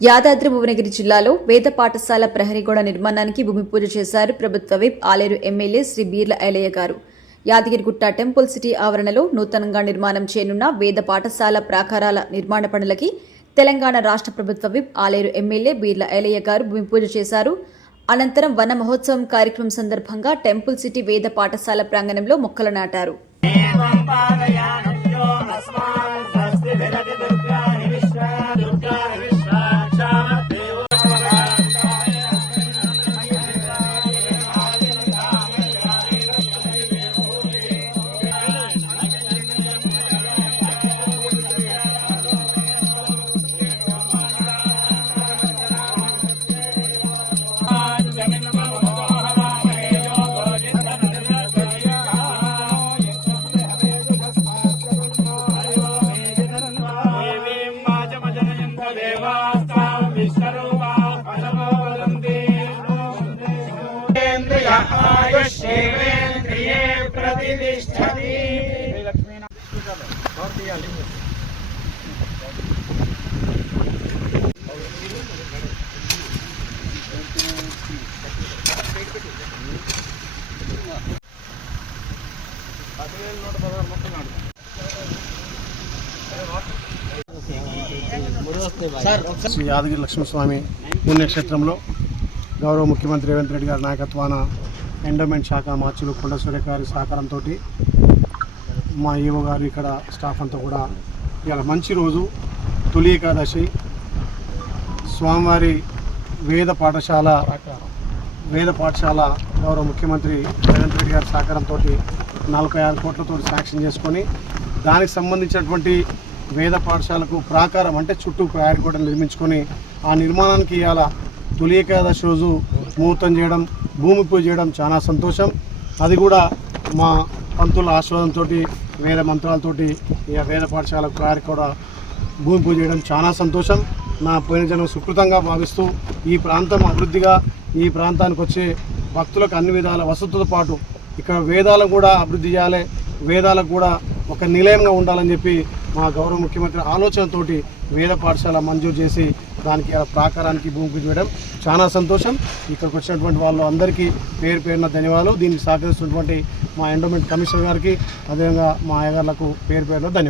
యాదాద్రి భువనగిరి జిల్లాలో వేద పాఠశాల ప్రహరీగోడ నిర్మాణానికి భూమి పూజ చేశారు ప్రభుత్వ whip Aleru MLA Shri Beerla Ailaiah garu. Yadagirigutta temple city ఆవరణలో నూతనంగా నిర్మాణం చేయనున్న వేద పాఠశాల ప్రాకారాల నిర్మాణ పనులకి తెలంగాణ రాష్ట్ర ప్రభుత్వ విప్ ఆలేరు ఎమ్మెల్యే బీర్ల ఐలయ్య గారు భూమి పూజ చేశారు. అనంతరం వన మహోత్సవం కార్యక్రమం సందర్భంగా టెంపుల్ సిటీ వేద పాఠశాల ప్రాంగణంలో మొక్కలు నాటారు. శ్రీ యాదగిరి లక్ష్మీస్వామి పుణ్యక్షేత్రంలో గౌరవ ముఖ్యమంత్రి రేవంత్ రెడ్డి గారి నాయకత్వాన ఎండోమెంట్ శాఖ మార్చులు కొండ సూర్య గారి సహకారంతో మా ఈవో గారు ఇక్కడ స్టాఫ్ అంతా కూడా ఇవాళ మంచి రోజు. తొలి ఏకాదశి. స్వామివారి వేద పాఠశాల వేద పాఠశాల గౌరవ ముఖ్యమంత్రి రేవంత్ రెడ్డి గారి సహకారంతో నలభై ఆరు కోట్లతో శాంక్షన్ చేసుకొని దానికి సంబంధించినటువంటి వేద పాఠశాలకు ప్రాకారం అంటే చుట్టూ ప్రయారి కూడా నిర్మించుకొని ఆ నిర్మాణానికి ఇవాళ తొలి ఏకాదశి రోజు ముహూర్తం చేయడం భూమి పూజ చేయడం చాలా సంతోషం. అది కూడా మా పంతుల ఆశీర్వాదంతో వేద మంత్రాలతోటి ఇక వేద పాఠశాల ప్రయారి కూడా భూమి పూజ చేయడం చాలా సంతోషం. నా పోయిన జనం సుకృతంగా భావిస్తూ ఈ ప్రాంతం అభివృద్ధిగా ఈ ప్రాంతానికి వచ్చే భక్తులకు అన్ని విధాల వసతులతో పాటు ఇక్కడ వేదాలను కూడా అభివృద్ధి చేయాలి. వేదాలకు కూడా ఒక నిలయంగా ఉండాలని చెప్పి మా గౌరవ ముఖ్యమంత్రి ఆలోచనతోటి వేద పాఠశాల మంజూరు చేసి దానికి ఆ ప్రాకారానికి భూమి పూజ చేయడం చాలా సంతోషం. ఇక్కడికి వచ్చినటువంటి వాళ్ళు అందరికీ పేరు పేరున ధన్యవాదాలు. దీనికి సహకరిస్తున్నటువంటి మా ఎండోమెంట్ కమిషనర్ గారికి అదేవిధంగా మా అయ్యగారులకు పేరు పేరున ధన్యవాదాలు.